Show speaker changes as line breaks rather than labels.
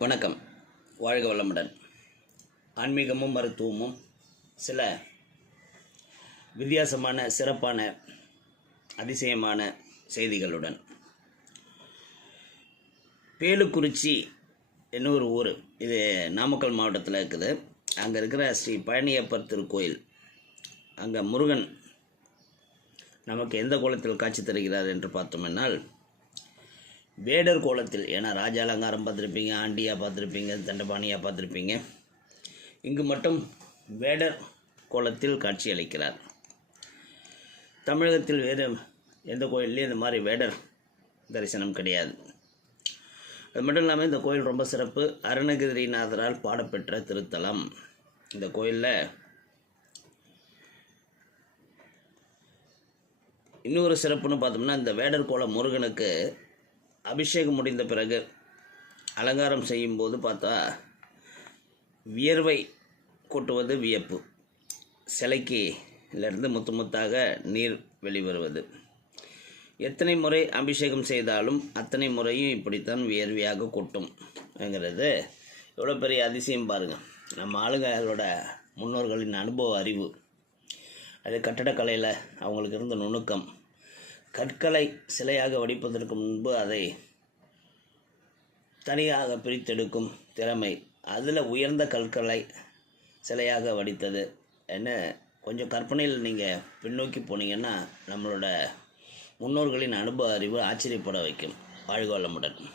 வணக்கம். வாழ்க வளமுடன். ஆன்மீகமும் மருத்துவமும் சில வித்தியாசமான சிறப்பான அதிசயமான செய்திகளுடன். பேலுக்குறிச்சி என்ன ஒரு ஊர். இது நாமக்கல் மாவட்டத்தில் இருக்குது. அங்கே இருக்கிற ஸ்ரீ பழனியப்பர் திருக்கோயில். அங்கே முருகன் நமக்கு எந்த கோலத்தில் காட்சி தருகிறார் என்று பார்த்தோம்னால் வேடர் கோலத்தில் ஏன்னா ராஜ அலங்காரம் பார்த்துருப்பீங்க ஆண்டியாக பார்த்துருப்பீங்க தண்டபாணியாக பார்த்துருப்பீங்க. இங்கு மட்டும் வேடர் கோலத்தில் காட்சியளிக்கிறார் தமிழகத்தில் வேறு எந்த கோயில்லையும் இந்த மாதிரி வேடர் தரிசனம் கிடையாது. அது மட்டும் இல்லாமல் இந்த கோயில் ரொம்ப சிறப்பு. அருணகிரிநாதரால் பாடப்பெற்ற திருத்தலம். இந்த கோயிலில் இன்னொரு சிறப்புன்னு பார்த்தோம்னா இந்த வேடர் கோல முருகனுக்கு அபிஷேகம் முடிந்த பிறகு அலங்காரம் செய்யும்போது பார்த்தா வியர்வை கொட்டுவது வியப்பு. சிலைக்கு இருந்து முத்து முத்தாக நீர் வெளிவருவது. எத்தனை முறை அபிஷேகம் செய்தாலும் அத்தனை முறையும் இப்படித்தான் வியர்வையாக கொட்டும்ங்கிறது எவ்வளோ பெரிய அதிசயம் பாருங்கள் நம்ம ஆளுங்களோட முன்னோர்களின் அனுபவ அறிவு. அது கட்டடக்கலையில் அவங்களுக்கு இருந்த நுணுக்கம். கற்களை சிலையாக வடிப்பதற்கு முன்பு அதை தனியாக பிரித்தெடுக்கும் திறமை. அதில் உயர்ந்த கற்களை சிலையாக வடித்தது. என்ன? கொஞ்சம் கற்பனையில் நீங்கள் பின்னோக்கி போனீங்கன்னா நம்மளோட முன்னோர்களின் அனுபவ அறிவு ஆச்சரியப்பட வைக்கும். வாழ்க வளமுடன்.